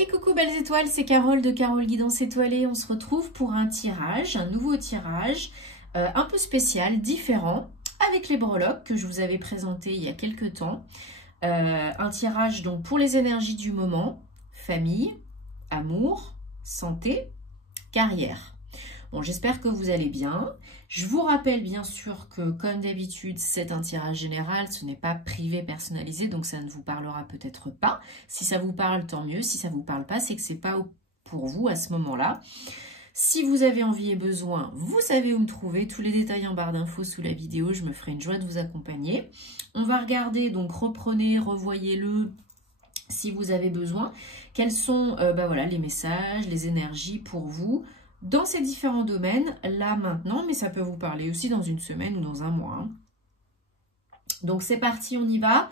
Et coucou belles étoiles, c'est Carole de Carole Guidance Étoilée. On se retrouve pour un tirage, un nouveau tirage, un peu spécial, différent, avec les breloques que je vous avais présenté il y a quelques temps. Un tirage donc pour les énergies du moment, famille, amour, santé, carrière. Bon, j'espère que vous allez bien. Je vous rappelle bien sûr que, comme d'habitude, c'est un tirage général, ce n'est pas privé personnalisé, donc ça ne vous parlera peut-être pas. Si ça vous parle, tant mieux. Si ça ne vous parle pas, c'est que ce n'est pas pour vous à ce moment-là. Si vous avez envie et besoin, vous savez où me trouver. Tous les détails en barre d'infos sous la vidéo, je me ferai une joie de vous accompagner. On va regarder, donc reprenez, revoyez-le si vous avez besoin. Quels sont voilà, les messages, les énergies pour vous dans ces différents domaines, là, maintenant, mais ça peut vous parler aussi dans une semaine ou dans un mois. Hein. Donc, c'est parti, on y va.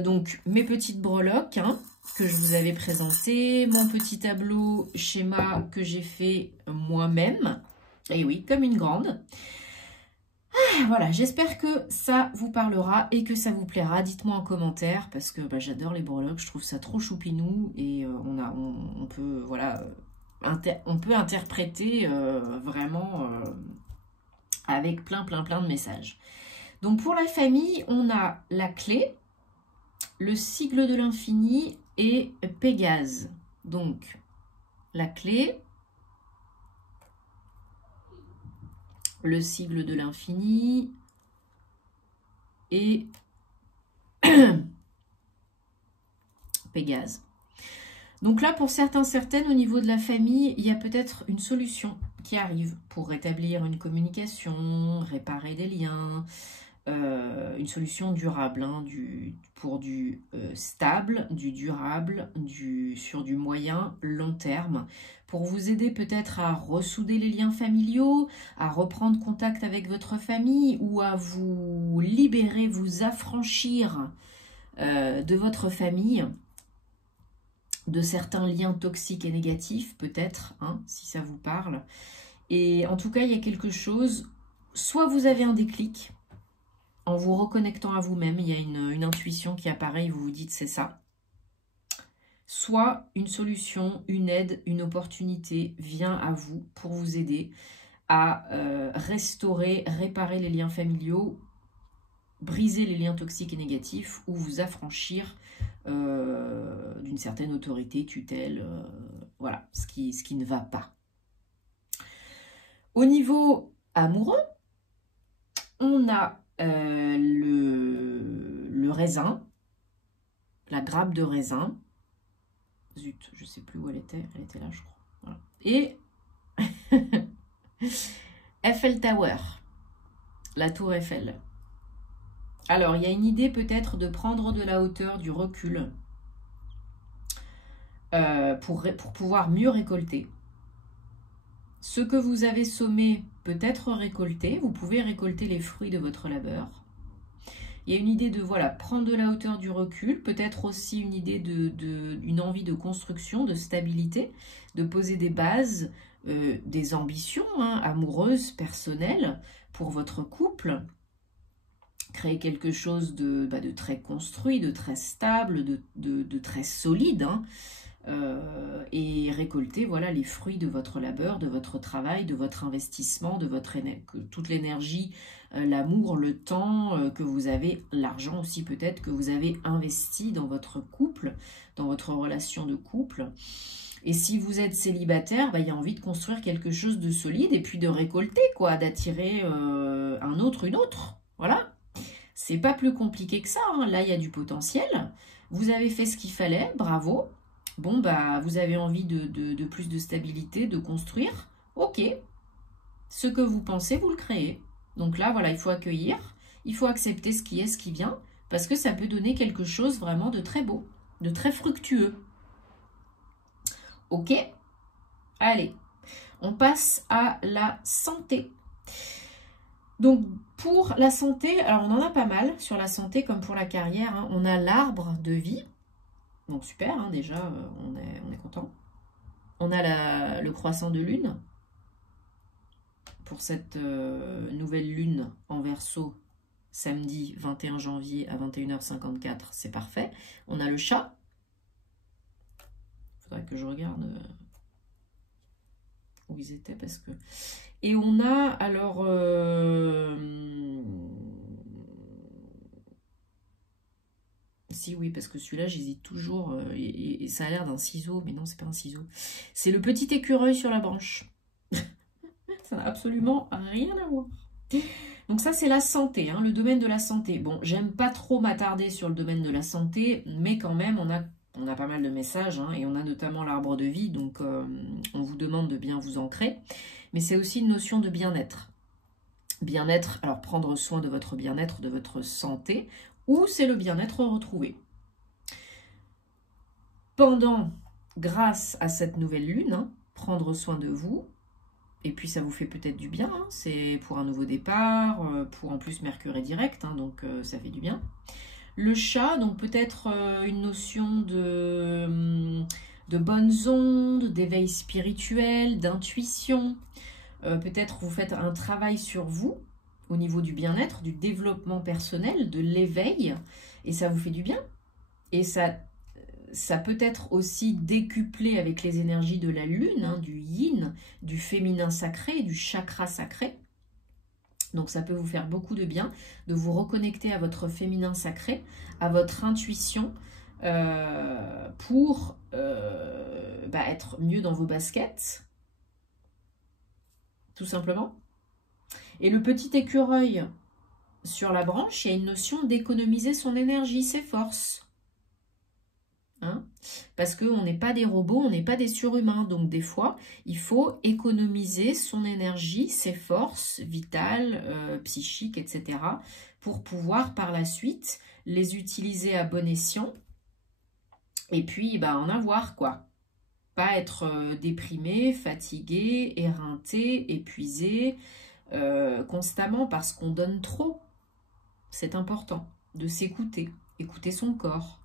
Donc, mes petites breloques hein, que je vous avais présentées, mon petit tableau schéma que j'ai fait moi-même. Et oui, comme une grande. Ah, voilà, j'espère que ça vous parlera et que ça vous plaira. Dites-moi en commentaire, parce que j'adore les breloques, je trouve ça trop choupinou. Et on peut, voilà... on peut interpréter vraiment avec plein de messages. Donc pour la famille, on a la clé, le sigle de l'infini et Pégase. Donc la clé, le sigle de l'infini et Pégase. Donc là, pour certaines, au niveau de la famille, il y a peut-être une solution qui arrive pour rétablir une communication, réparer des liens, une solution durable, hein, pour du stable, du durable, sur du moyen, long terme, pour vous aider peut-être à ressouder les liens familiaux, à reprendre contact avec votre famille ou à vous libérer, vous affranchir de votre famille, de certains liens toxiques et négatifs, peut-être, hein, si ça vous parle. Et en tout cas, il y a quelque chose, soit vous avez un déclic, en vous reconnectant à vous-même, il y a une intuition qui apparaît et vous vous dites c'est ça. Soit une solution, une aide, une opportunité vient à vous pour vous aider à restaurer, réparer les liens familiaux, briser les liens toxiques et négatifs ou vous affranchir d'une certaine autorité, tutelle, voilà, ce qui ne va pas. Au niveau amoureux, on a le raisin, la grappe de raisin. Zut, je ne sais plus où elle était là je crois. Voilà. Et Eiffel Tower, la tour Eiffel. Alors, il y a une idée peut-être de prendre de la hauteur, du recul, pour pouvoir mieux récolter. Ce que vous avez semé peut être récolté, vous pouvez récolter les fruits de votre labeur. Il y a une idée de voilà, prendre de la hauteur, du recul, peut-être aussi une idée une envie de construction, de stabilité, de poser des bases, des ambitions hein, amoureuses, personnelles pour votre couple. Créer quelque chose de très construit, de très stable, de très solide, hein, et récolter voilà, les fruits de votre labeur, de votre travail, de votre investissement, de toute l'énergie, l'amour, le temps que vous avez, l'argent aussi peut-être que vous avez investi dans votre couple, dans votre relation de couple. Et si vous êtes célibataire, il y a envie de construire quelque chose de solide et puis de récolter, quoi, d'attirer un autre, une autre, voilà. C'est pas plus compliqué que ça, hein. Là, il y a du potentiel. Vous avez fait ce qu'il fallait, bravo. Bon, vous avez envie de plus de stabilité, de construire. Ok. Ce que vous pensez, vous le créez. Donc là, voilà, il faut accueillir. Il faut accepter ce qui est, ce qui vient. Parce que ça peut donner quelque chose vraiment de très beau, de très fructueux. Ok. Allez, on passe à la santé. Donc, pour la santé, alors on en a pas mal sur la santé comme pour la carrière. Hein. On a l'arbre de vie. Donc, super, hein, déjà, on est content. On a le croissant de lune. Pour cette nouvelle lune en Verseau, samedi 21 janvier à 21h54, c'est parfait. On a le chat. Il faudrait que je regarde où ils étaient parce que... Et on a alors... Si, oui, parce que celui-là, j'hésite toujours. Et ça a l'air d'un ciseau, mais non, c'est pas un ciseau. C'est le petit écureuil sur la branche. Ça n'a absolument rien à voir. Donc ça, c'est la santé, hein, le domaine de la santé. Bon, j'aime pas trop m'attarder sur le domaine de la santé, mais quand même, on a pas mal de messages, hein, et on a notamment l'arbre de vie, donc on vous demande de bien vous ancrer. Mais c'est aussi une notion de bien-être. Bien-être, alors prendre soin de votre bien-être, de votre santé, ou c'est le bien-être retrouvé. Pendant, grâce à cette nouvelle lune, hein, prendre soin de vous, et puis ça vous fait peut-être du bien, hein, c'est pour un nouveau départ, pour en plus Mercure est direct, hein, donc ça fait du bien. Le chat, donc peut-être une notion de bonnes ondes, d'éveil spirituel, d'intuition. Peut-être vous faites un travail sur vous, au niveau du bien-être, du développement personnel, de l'éveil, et ça vous fait du bien. Et ça peut être aussi décuplé avec les énergies de la lune, hein, du yin, du féminin sacré, du chakra sacré. Donc ça peut vous faire beaucoup de bien de vous reconnecter à votre féminin sacré, à votre intuition, pour être mieux dans vos baskets, tout simplement. Et le petit écureuil sur la branche, il y a une notion d'économiser son énergie, ses forces. Hein? Parce qu'on n'est pas des robots, on n'est pas des surhumains. Donc des fois, il faut économiser son énergie, ses forces vitales, psychiques, etc. pour pouvoir par la suite les utiliser à bon escient. Et puis, en avoir quoi. Pas être déprimé, fatigué, éreinté, épuisé, constamment parce qu'on donne trop. C'est important de s'écouter, écouter son corps,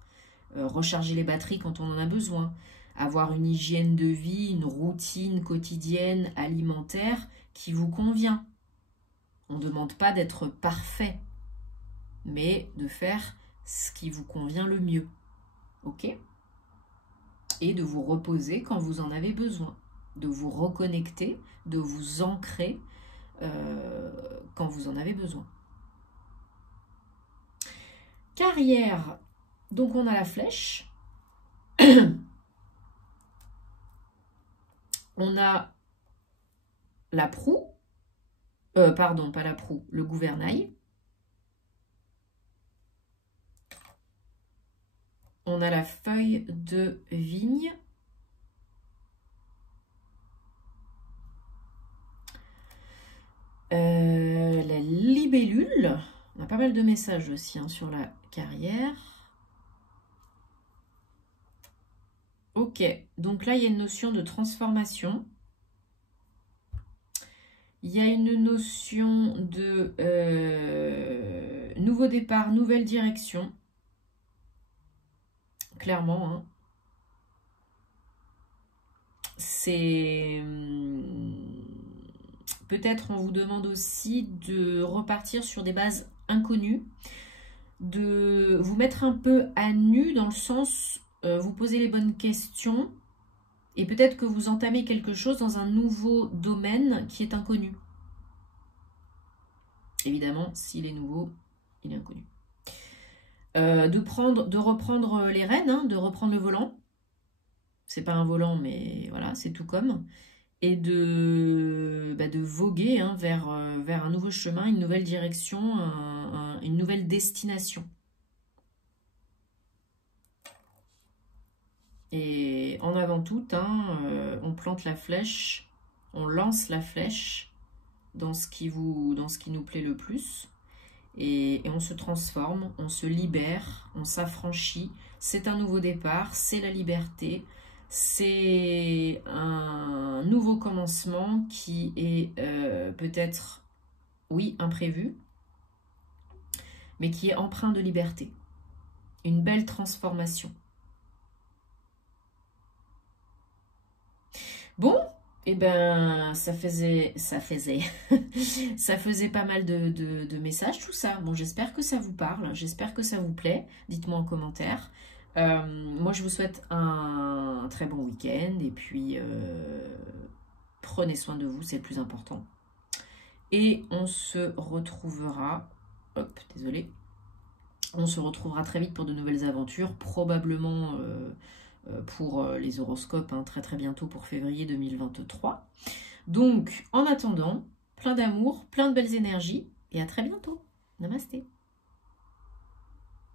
recharger les batteries quand on en a besoin, avoir une hygiène de vie, une routine quotidienne alimentaire qui vous convient. On ne demande pas d'être parfait, mais de faire ce qui vous convient le mieux. Ok ? Et de vous reposer quand vous en avez besoin, de vous reconnecter, de vous ancrer quand vous en avez besoin. Carrière, donc on a la flèche, on a la proue, pardon, pas la proue, le gouvernail, on a la feuille de vigne, la libellule. On a pas mal de messages aussi hein, sur la carrière. Ok, donc là, il y a une notion de transformation. Il y a une notion de nouveau départ, nouvelle direction. Clairement, hein. C'est... Peut-être on vous demande aussi de repartir sur des bases inconnues, de vous mettre un peu à nu dans le sens, vous posez les bonnes questions et peut-être que vous entamez quelque chose dans un nouveau domaine qui est inconnu. Évidemment, s'il est nouveau, il est inconnu. De reprendre les rênes, hein, de reprendre le volant. C'est pas un volant, mais voilà, c'est tout comme. Et de voguer hein, vers un nouveau chemin, une nouvelle direction, une nouvelle destination. Et en avant tout, hein, on plante la flèche, on lance la flèche dans ce qui nous plaît le plus. Et on se transforme, on se libère, on s'affranchit. C'est un nouveau départ, c'est la liberté. C'est un nouveau commencement qui est peut-être, oui, imprévu, mais qui est empreint de liberté. Une belle transformation. Bon, eh ben, ça faisait pas mal de messages, tout ça. Bon, j'espère que ça vous parle, j'espère que ça vous plaît. Dites-moi en commentaire. Moi, je vous souhaite un très bon week-end et puis prenez soin de vous, c'est le plus important. Et on se retrouvera, hop, désolé, on se retrouvera très vite pour de nouvelles aventures, probablement pour les horoscopes, hein, très très bientôt pour février 2023. Donc, en attendant, plein d'amour, plein de belles énergies et à très bientôt. Namasté.